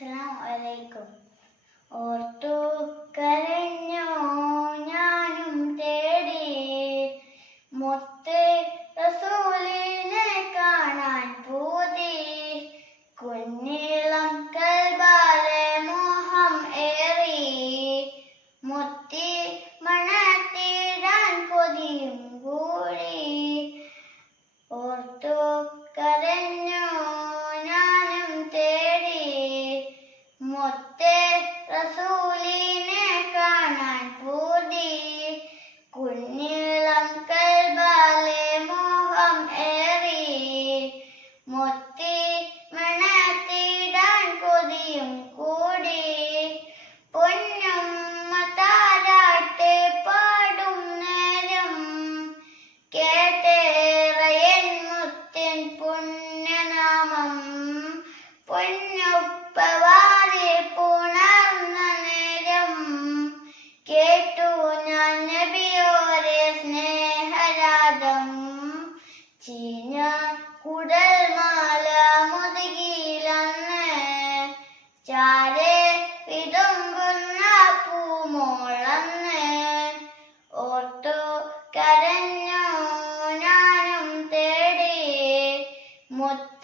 അസ്സലാമു വലൈക്കും ഓർത്തു കരഞ്ഞോ ഞാനും തേടി. മുത്ത് റസൂലിനെ കാണാൻ പൂതി. കുഞ്ഞിളം കൽബാലെ മോഹം ഏറി. മുത്തി മണത്തിടാൻ കൊതിയും കൂടി. ഓർത്തു കരഞ്ഞു ഞാനും തേടി മുത്തേ റസൂലിനെ കാണാൻ പൂതി കുഞ്ഞിളം കൽബാലെ മോഹം ഏറി മുത്തി മണത്തിടാൻ കൊതിയും കൂടെ. പൊന്നുമ്മ താരാട്ട് പാടും നേരം. കേട്ടേറയൻ മുത്തിൻ പുണ്യനാമം അലഞ്ഞു ഞാനും തേടി മുത്ത